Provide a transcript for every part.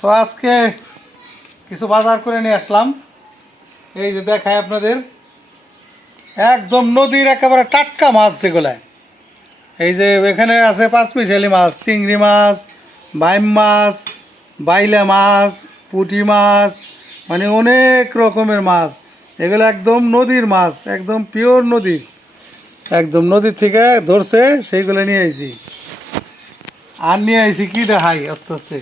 তো আজকে কিছু বাজার করে নিয়ে আসলাম। এই যে দেখাই আপনাদের, একদম নদীর একেবারে টাটকা মাছ যেগুলো। এই যে এখানে আছে পাঁচমিশালি মাছ, চিংড়ি মাছ, বাইম মাছ, বাইলা মাছ, পুঁটি মাছ, মানে অনেক রকমের মাছ। এগুলো একদম নদীর মাছ, একদম পিওর নদীর, একদম নদীর থেকে ধরছে সেইগুলো নিয়ে আইছি। আর নিয়ে আইছি কি দেখাই আস্তে আস্তে।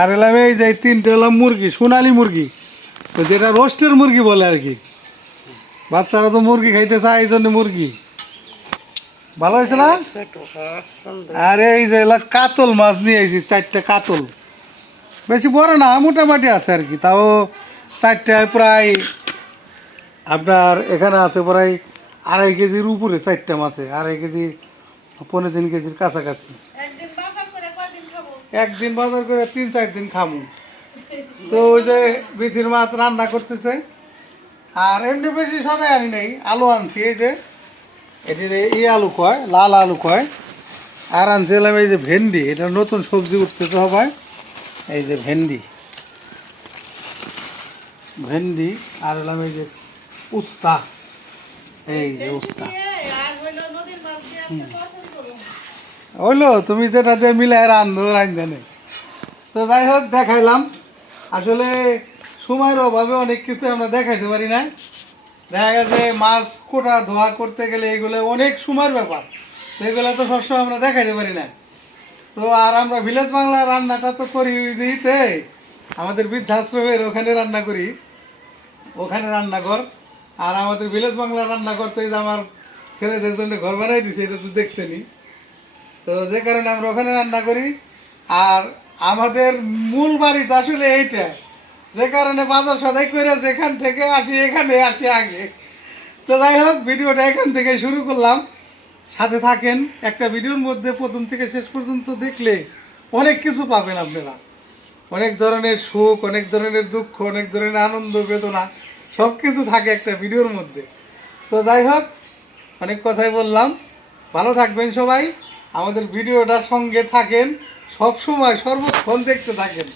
আর এলাম এই যে তিনটে এলাম মুরগি, সোনালি মুরগি, তো যেটা রোস্টের মুরগি বলে আর কি। বাচ্চারা তো মুরগি খাইতে চায়, এই জন্য মুরগি ভালো হয়েছে না। আর এই যে এলা কাতল মাছ নিয়ে আইছি, 4টে কাতল, বেশি বড় না, মোটামুটি আছে আর কি। তাও 4টায় প্রায় আপনার এখানে আছে প্রায় 2.5 কেজির উপরে। 4টে মাছে 2.5 কেজি, 3.25 কেজির কাছাকাছি। একদিন বাজার করে 3-4 দিন খামু। তো ওই যে বিথির মাছ রান্না করতেছে। আর এমনি বেশি সদাই আনি নেই, আলু আনছি, এই যে এটির এই আলু কয়, লাল আলু কয়। আর আনছিলাম এই যে ভেন্ডি, এটা নতুন সবজি উঠতেছে সবাই। এই যে ভেন্ডি, ভেন্ডি আর এলাম এই যে উস্তা, এই যে উস্তা হইলো। তুমি যেটা দিয়ে মিলাই রান্ধো রান্ধে। তো যাই হোক, দেখাইলাম। আসলে সময়ের অভাবে অনেক কিছু আমরা দেখাইতে পারি না। দেখা গেছে মাছ কোটা ধোয়া করতে গেলে এগুলো অনেক সময়ের ব্যাপার, তো এগুলো তো সবসময় আমরা দেখাইতে পারি না। তো আর আমরা ভিলেজ বাংলা রান্নাটা তো করি দিতে আমাদের বৃদ্ধাশ্রমের ওখানে রান্না করি, ওখানে রান্নাঘর। আর আমাদের ভিলেজ বাংলা রান্না করতে যে আমার ছেলেদের জন্য ঘর বানাই দিছে, এটা তো দেখছেনি। তো যে কারণে আমরা ওখানে রান্না করি। আর আমাদের মূল বাড়ি তো আসলে এইটা, যে কারণে বাজার সদাই করে যেখান থেকে আসি এখানে আসি আগে। তো যাই হোক, ভিডিওটা এখান থেকে শুরু করলাম, সাথে থাকেন। একটা ভিডিওর মধ্যে প্রথম থেকে শেষ পর্যন্ত দেখলে অনেক কিছু পাবেন আপনারা। অনেক ধরনের সুখ, অনেক ধরনের দুঃখ, অনেক ধরনের আনন্দ বেদনা, সব কিছু থাকে একটা ভিডিওর মধ্যে। তো যাই হোক, অনেক কথাই বললাম। ভালো থাকবেন সবাই, আমাদের ভিডিওটার সঙ্গে থাকেন, সব সময় সর্বক্ষণ দেখতে থাকেন।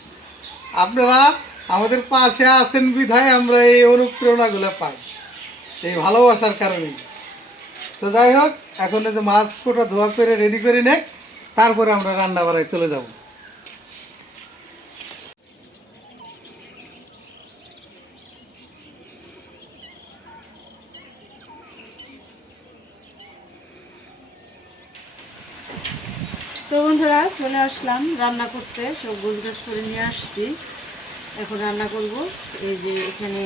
আপনারা আমাদের পাশে আছেন বিধায় আমরা এই অনুপ্রেরণাগুলো পাই, এই ভালোবাসার কারণেই। তো যাই হোক, এখন এই যে মাছ কোটা ধোয়া করে রেডি করে নে, তারপরে আমরা রান্না বাড়ায় চলে যাব। তো বন্ধুরা, চলে আসলাম রান্না করতে, সব গোছগাছ করে নিয়ে আসছি। এখন রান্না করব। এই যে এখানে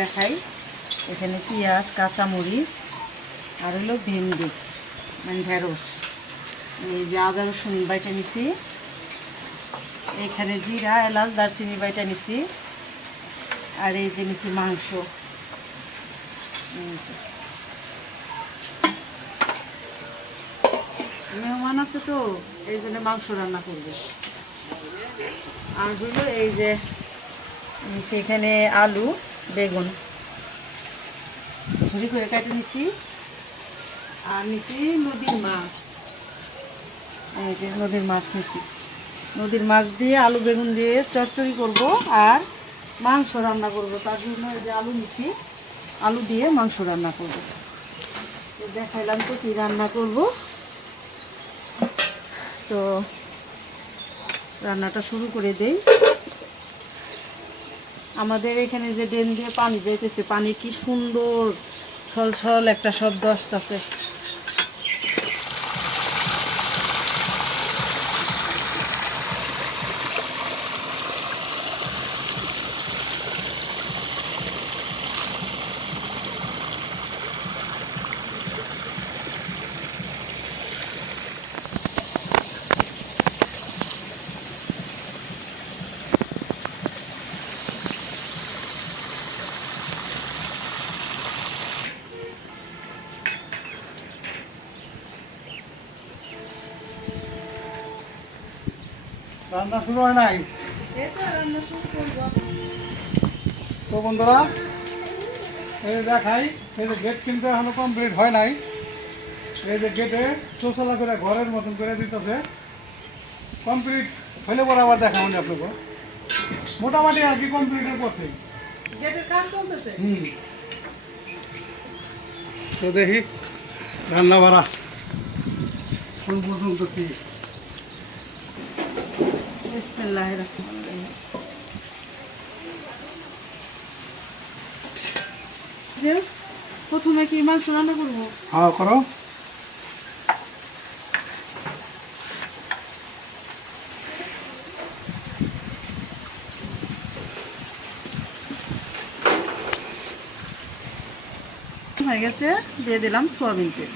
দেখাই, এখানে পেঁয়াজ, কাঁচামরিচ আর হলো ভেন্ডি, মানে ঢেঁড়স। এই যে আদা রসুন বাইটা নিছি, এখানে জিরা, এলাচ, দারচিনি বাইটা নিছি। আর এই যে নিছি মাংস। মেহমান আছে তো এই জন্য মাংস রান্না করবে। আর হলো এই যে এখানে আলু, বেগুন ঝুড়ি করে কেটে নিছি। আর নিছি নদীর মাছ, এই যে নদীর মাছ নিছি। নদীর মাছ দিয়ে আলু বেগুন দিয়ে চচ্চড়ি করব আর মাংস রান্না করব। তার জন্য এই যে আলু নিছি, আলু দিয়ে মাংস রান্না করব। দেখাইলাম তো কি রান্না করব। তো রান্নাটা শুরু করে দেই। আমাদের এখানে যে ড্রেন দিয়ে পানি যাইতেছে, পানি কি সুন্দর ছলছল একটা শব্দ আসতেছে। রান্না শুরু হয় নাই রান্না শুরু করবো। তো বন্ধুরা, এই দেখাই, এই যে গেট কিন্তু এখনো কমপ্লিট হয় নাই। এই যে গেটে চৌচলা করে ঘরের মতন করে দিতেছে, কমপ্লিট হইলে পরে আবার দেখাবো আপনাকে। মোটামুটি আর কি কমপ্লিটের পথে। গেটের কাজ চলতেছে। তো দেখি রান্না বাড়া কোন পর্যন্ত কি। বিসমিল্লাহির রহমানির রহিম। যে প্রথমে কি মাংস রান্না করবো? হ্যাঁ করো। হয়ে গেছে, দিয়ে দিলাম সয়াবিন তেল।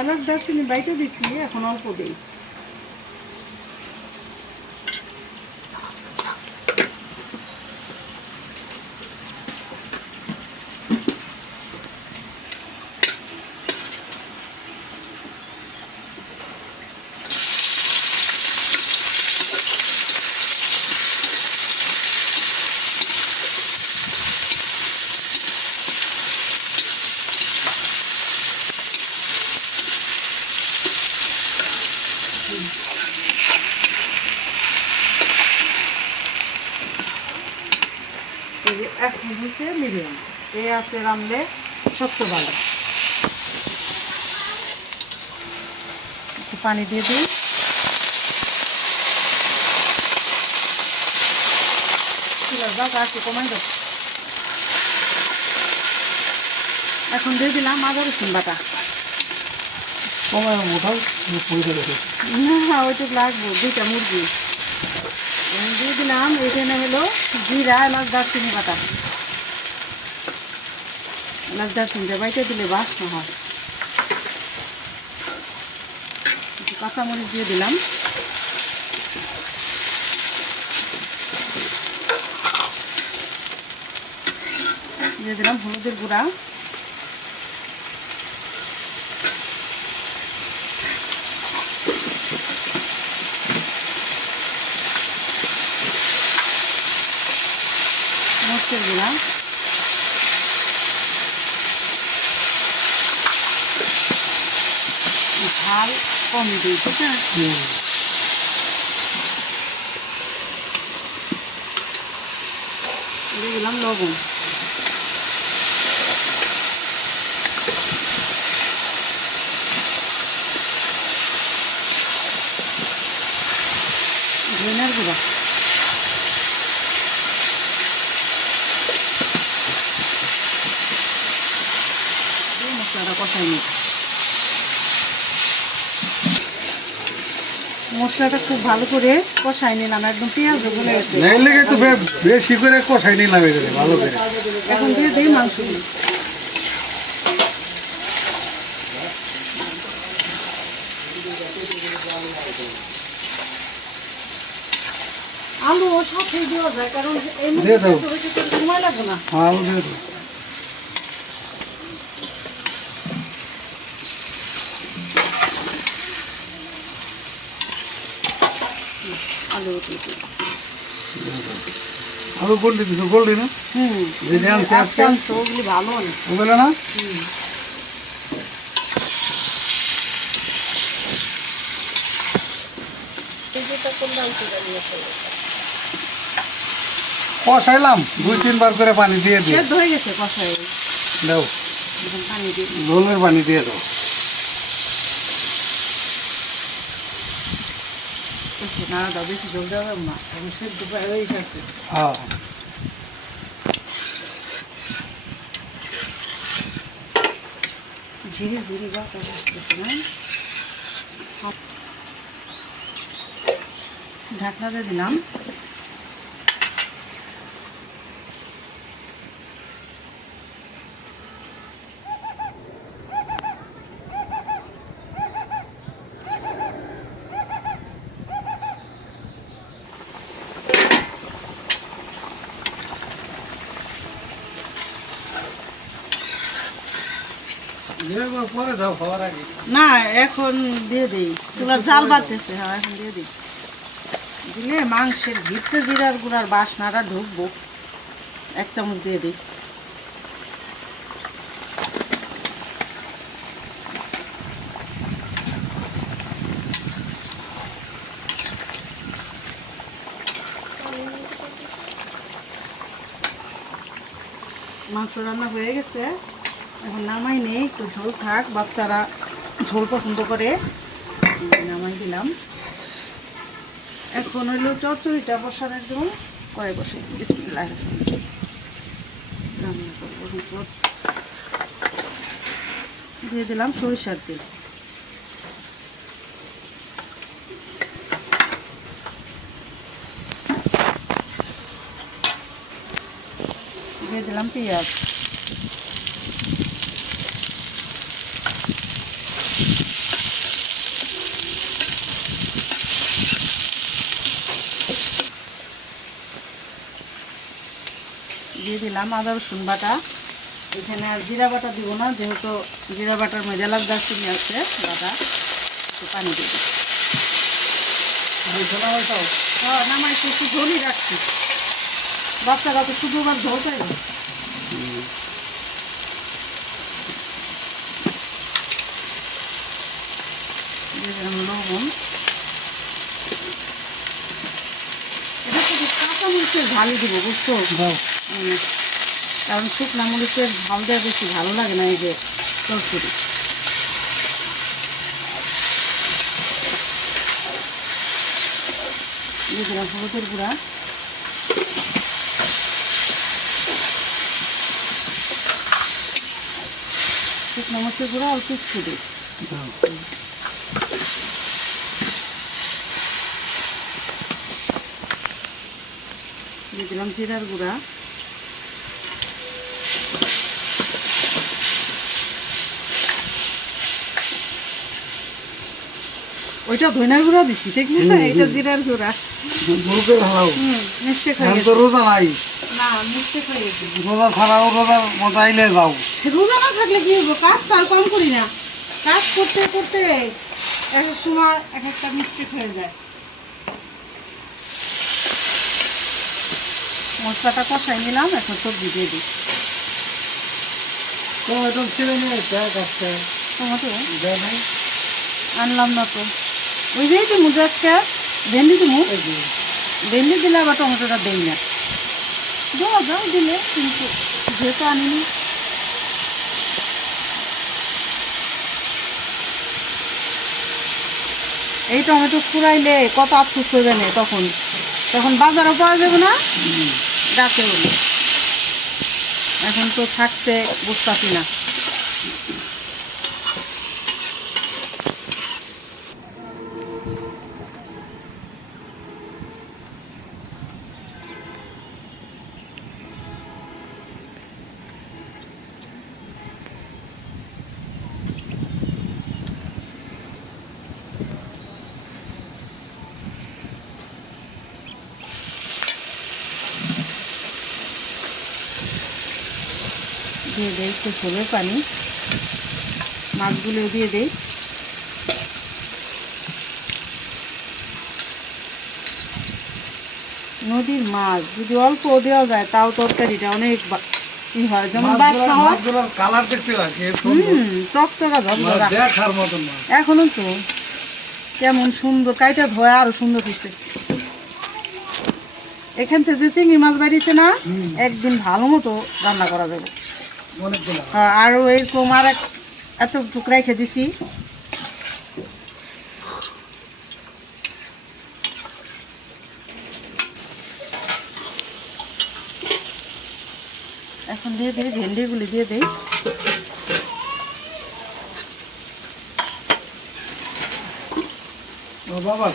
এলাচ দারচিনি বাইটে দিচ্ছি, এখন অল্প দিই। এখন হচ্ছে মিডিয়াম, এই আছে রান্নলে সবচেয়ে ভালো। একটু পানি দিয়ে দিই। কমাই দাও। এখন দিয়ে দিলাম আদা রসুন বাটা। কমায় মোটাও পয়সা দেখো। না ওইটুকু লাগবো, 2টা মুরগি। দিয়ে দিলাম এখানে হলো জিরা, এলাচ দারচিনি বাটা। এলাচ দারচিনি বাইটা দিলে বাসনা হয়। একটু কাঁচামরিচ দিয়ে দিলাম। দিয়ে দিলাম হলুদের গুঁড়া, মরিচের গুঁড়া, ঝাল কম দিই, ঠিক আছে? দিয়ে দিলাম লবণ। ধনিয়ার গুঁড়া, মশলাটা কষাই নিই। মশলাটা খুব ভালো করে কষাই নিলাম, একদম পেঁয়াজ গলে গেছে। এই লেগে তো বেশি করে কষাই নিলাম এখানে ভালো করে। এখন দিয়ে দিই মাংস। আলু সাথে দেওয়া যায়, কারণ এই দিয়ে দাও। সময় লাগবে না। আলু দিয়ে দাও। আলু দিয়ে দিই। আলু গোল্ডি দিছো, গোল্ডি না? যেটা আনছে আজকে ওগুলি ভালো অনেক। ওগুলো না? কষাইলাম 2-3 বার করে পানি দিয়ে দিই। সেদ্ধ হয়ে গেছে কষাই। দাও এখন পানি দিয়ে দিই। ঝোলের পানি দিয়ে দাও। না দাও, বেশি জল দেওয়া যাবে না, এখন সেদ্ধ প্রায় হয়ে গেছে। হ্যাঁ ঝিরি ঝিরি বাতাস আসতেছে না? ঢাকনা দিয়ে দিলাম। পরে দাও খাওয়ার আগে। না এখন দিয়ে দিই, চুলার জাল বাড়তেছে। হ্যাঁ এখন দিয়ে দিই। দিলে মাংসের ভিতরে জিরার গুঁড়ার বাসনাটা ঢুকবো। 1 চামচ দিয়ে দিই। মাংস রান্না হয়ে গেছে, এখন নামাই নেই, একটু ঝোল থাক, বাচ্চারা ঝোল পছন্দ করে, নামাই দিলাম। এখন হইলো চচ্চড়িটা বসানোর জন্য কড়াই বসে বিসমিল্লাহ রান্না করবো। দিয়ে দিলাম সরিষার তেল, দিয়ে দিলাম পেঁয়াজ, দিয়ে দিলাম আদা রসুন বাটা। এখানে আর জিরা বাটা দিব না, যেহেতু জিরা বাটার মধ্যে এলাচ দারচিনি আছে বাটা, একটু পানি দিব। হ্যাঁ, নামাইতে একটু ঝোলই রাখছি, বাচ্চারা তো শুধু আবার ঝোল চাই। দিয়ে দিলাম লবণ। এটা শুধু কাঁচা মরিচের ঝালই দিব, বুঝছো? কারণ শুকনা মরিচের ঝাল দেওয়া বেশি ভালো লাগে না এই যে চচ্চড়ি। দিয়ে দিলাম হলুদের গুঁড়া, শুকনো মরিচের গুঁড়া অল্প একটু দিই। দিয়ে দিলাম জিরার গুঁড়া, ওইটা ধনিয়ার গুঁড়া দিচ্ছি, ঠিক না? এটা জিরার গুঁড়া। মিস্টেক হয়ে গেছে। রোজা নাই, না মিস্টেক হয়ে গেছে। রোজা ছাড়াও রোজার মজা আইলে যাও। রোজা না থাকলে কি হবো, কাজ তো আর কম করি না, কাজ করতে করতে এক এক সময় এক একটা মিস্টেক হয়ে যায়। মশলাটা কষাই নিলাম, এখন সবজি দিয়ে দিই। টমেটো ছিঁড়ে নিয়ে কাটতে টমেটো আনলাম না তো, ওই যেই তো মুজো একটা ভেন্ডি তো মুখ, ভেন্ডি দিলে আবার টমেটোটা দেই না, দেওয়া যাও দিলে, কিন্তু যেহেতু আনিনি। এই টমেটো ফুরাইলে কত আফসোস করবে না, তখন তখন বাজারও পাওয়া যাবে না, গাছে হলো। এখন তো থাকতে বুঝতেছি না। দিয়ে দেই একটু ঝোলের পানি, মাছগুলো দিয়ে দেই। নদীর মাছ যদি অল্প দেওয়া যায় তাও তরকারিটা অনেক ই হয়, যেমন বাসনা হয়, কালার দেখতে লাগে চকচকা ঝকঝকা দেখার মতন। এখনো তো কেমন সুন্দর, কাইটা ধোয়া আরো সুন্দর হয়েছে। এখান থেকে যে চিংড়ি মাছ বাড়িছে না, একদিন ভালো মতো রান্না করা যাবে। আর এরকম আর এত টুকরা রেখে দিছি। এখন দিয়ে দিই ভেন্ডিগুলি, দিয়ে দিই। বাবা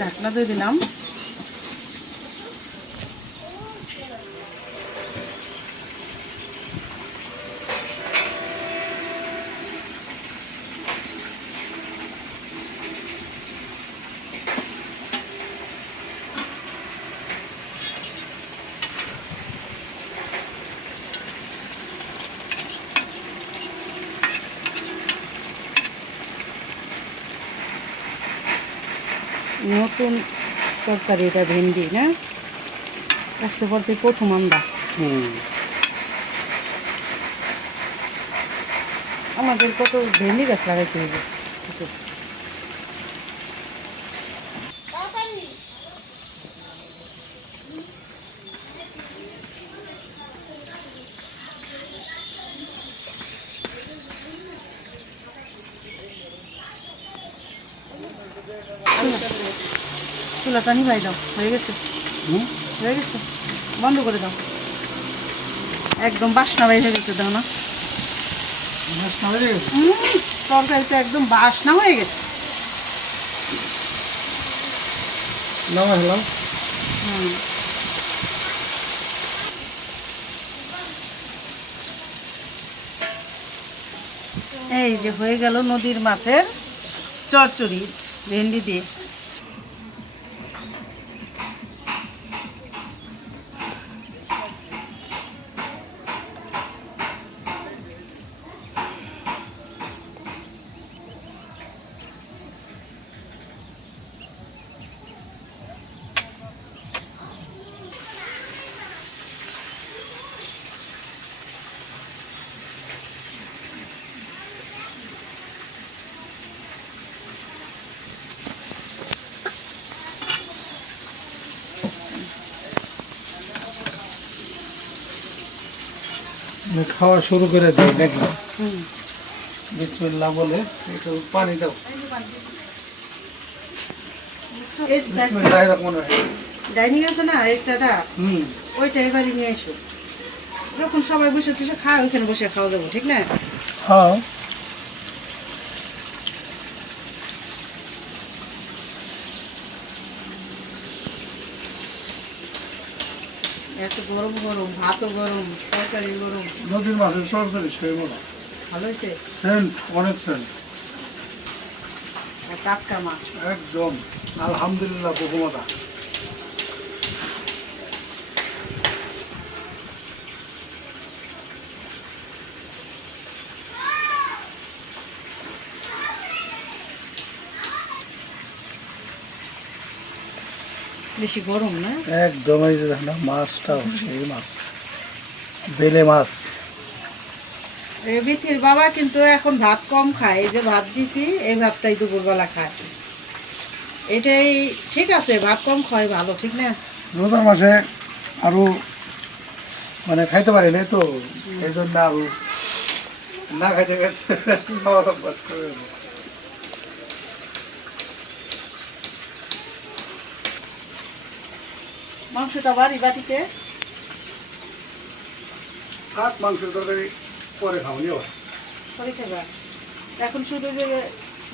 ঢাকনা দিয়ে দিলাম। নতুন তরকারি এটা ভেন্ডি না, একশো বলতে প্রথম আমরা আমাদের কত ভেন্ডি গাছ লাগাইতে হবে কিছু। চুলাটা নিভাই দাও, হয়ে গেছে হয়ে গেছে, বন্ধ করে দাও। একদম বাসনা বাইরে গেছে, দাও না। তরকারি তো একদম বাসনা হয়ে গেছে। এই যে হয়ে গেল নদীর মাছের চচ্চড়ি ভেন্ডি দিয়ে। খাওয়া শুরু করে দিই নাকি? বিসমিল্লাহ বলে একটু পানি দাও। বিসমিল্লাহির রহমানির রহিম। ডাইনিং আছে না এক্সট্রাটা, ওইটা এবারে নিয়ে এসো। যখন সবাই বসে টসে খায় ওইখানে বসে খাওয়া যাবো, ঠিক না? হ্যাঁ। এত গরম গরম, ভাতও গরম, তরকারি গরম। নদীর মাছের সরাসরি সেই মনে ভালো হয়েছে, সেন্ট, অনেক সেন্ট, আর টাটকা মাছ একদম আলহামদুলিল্লাহ বহুমতা। বেশি গরম না, একদম। এই যে দেখেন মাছটাও সেই মাছ, বেলে মাছ। বিথির বাবা কিন্তু এখন ভাত কম খায়, এই যে ভাত দিছি এই ভাতটাই দুপুরবেলা খায়। এটাই ঠিক আছে, ভাত কম খায় ভালো, ঠিক না? রোজার মাসে আরো মানে খাইতে পারি না তো, এই জন্য আরো না খাইতে খাইতে খাওয়ার অভ্যাস করে নেব। মাংসটা বাড়ি বাটিতে ভাত মাংসের তরকারি পরে খাওনি আবার করে খাবা। এখন শুধু যে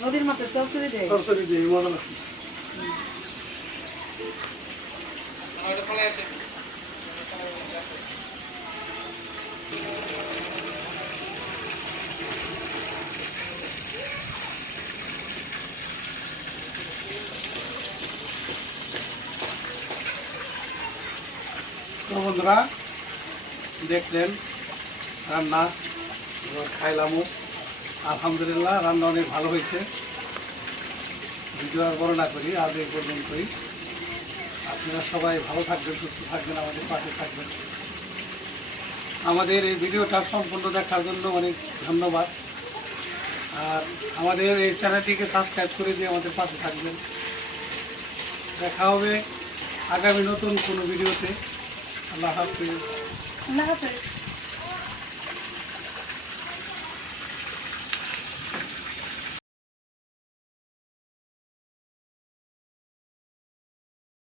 নদীর মাছের চচ্চড়ি দেয়, সরষরি দিয়ে মজা লাগছে। বন্ধুরা দেখলেন রান্না, এবার খাইলামও। আলহামদুলিল্লাহ রান্না অনেক ভালো হয়েছে। ভিডিও আর বড় না করি, আজ এই পর্যন্তই। আপনারা সবাই ভালো থাকবেন, সুস্থ থাকবেন, আমাদের পাশে থাকবেন। আমাদের এই ভিডিওটা সম্পূর্ণ দেখার জন্য অনেক ধন্যবাদ। আর আমাদের এই চ্যানেলটিকে সাবস্ক্রাইব করে দিয়ে আমাদের পাশে থাকবেন। দেখা হবে আগামী নতুন কোনো ভিডিওতে। আল্লাহ হাফিজ। আল্লাহ হাফেজ।